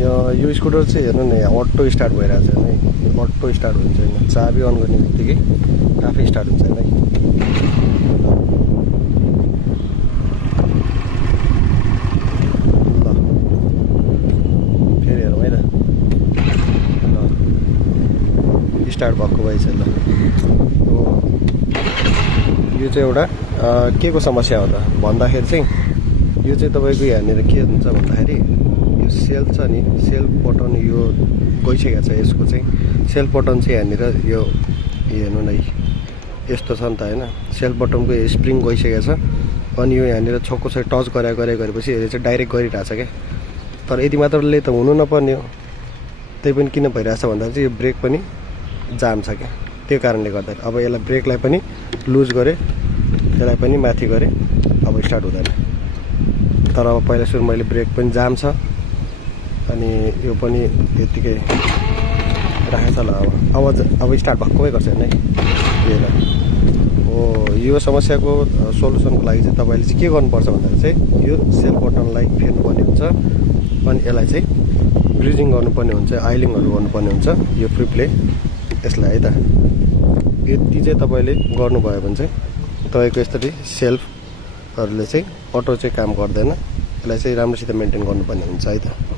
यो स्कुटर चाहिँ हेर्नु न, अटो स्टार्ट भइरहेको छ है। अटो स्टार्ट हुन्छ होइन, चाबी अन गर्ने बित्तिकै आफै स्टार्ट हुन्छ होइन। ल फेरि हेरौँ है त। ल स्टार्ट भएको भएछ। ल यो चाहिँ एउटा के को समस्या हो त भन्दाखेरि चाहिँ, यो चाहिँ तपाईँको यहाँनिर के हुन्छ भन्दाखेरि, यो सेल्फ छ नि, सेल्फ बटन यो गइसकेको छ। यसको चाहिँ सेल्फ बटन चाहिँ यहाँनिर यो हेर्नु न, यस्तो छ नि त होइन। सेल्फ बटनको स्प्रिङ गइसकेको छ। अनि यो यहाँनिर छोको छ, टच गरेपछि यसले चाहिँ डाइरेक्ट गरिरहेछ क्या। तर यति मात्रले त हुनु नपर्ने हो। त्यही पनि किन भइरहेछ भन्दा चाहिँ यो ब्रेक पनि जाम छ क्या। त्यो कारणले गर्दा अब यसलाई ब्रेकलाई पनि लुज गरेँ, यसलाई पनि माथि गरेँ, अब स्टार्ट हुँदैन। तर अब पहिला सुरु मैले ब्रेक पनि जाम छ, अनि यो पनि यतिकै राखेको छ। ल अब स्टार्ट भएकै गर्छ है यसलाई। हो यो समस्याको सोल्युसनको लागि चाहिँ तपाईँले चाहिँ के गर्नुपर्छ भन्दाखेरि चाहिँ, यो सेल्फ बटनलाई फेर्नुपर्ने हुन्छ। अनि यसलाई चाहिँ ग्रिजिङ गर्नुपर्ने हुन्छ, आइलिङहरू गर्नुपर्ने हुन्छ यो फ्रिपले यसलाई है त। यति चाहिँ तपाईँले गर्नुभयो भने चाहिँ तपाईँको यसरी सेल्फहरूले चाहिँ अटो चाहिँ काम गर्दैन। यसलाई चाहिँ राम्रोसित मेन्टेन गर्नुपर्ने हुन्छ है त।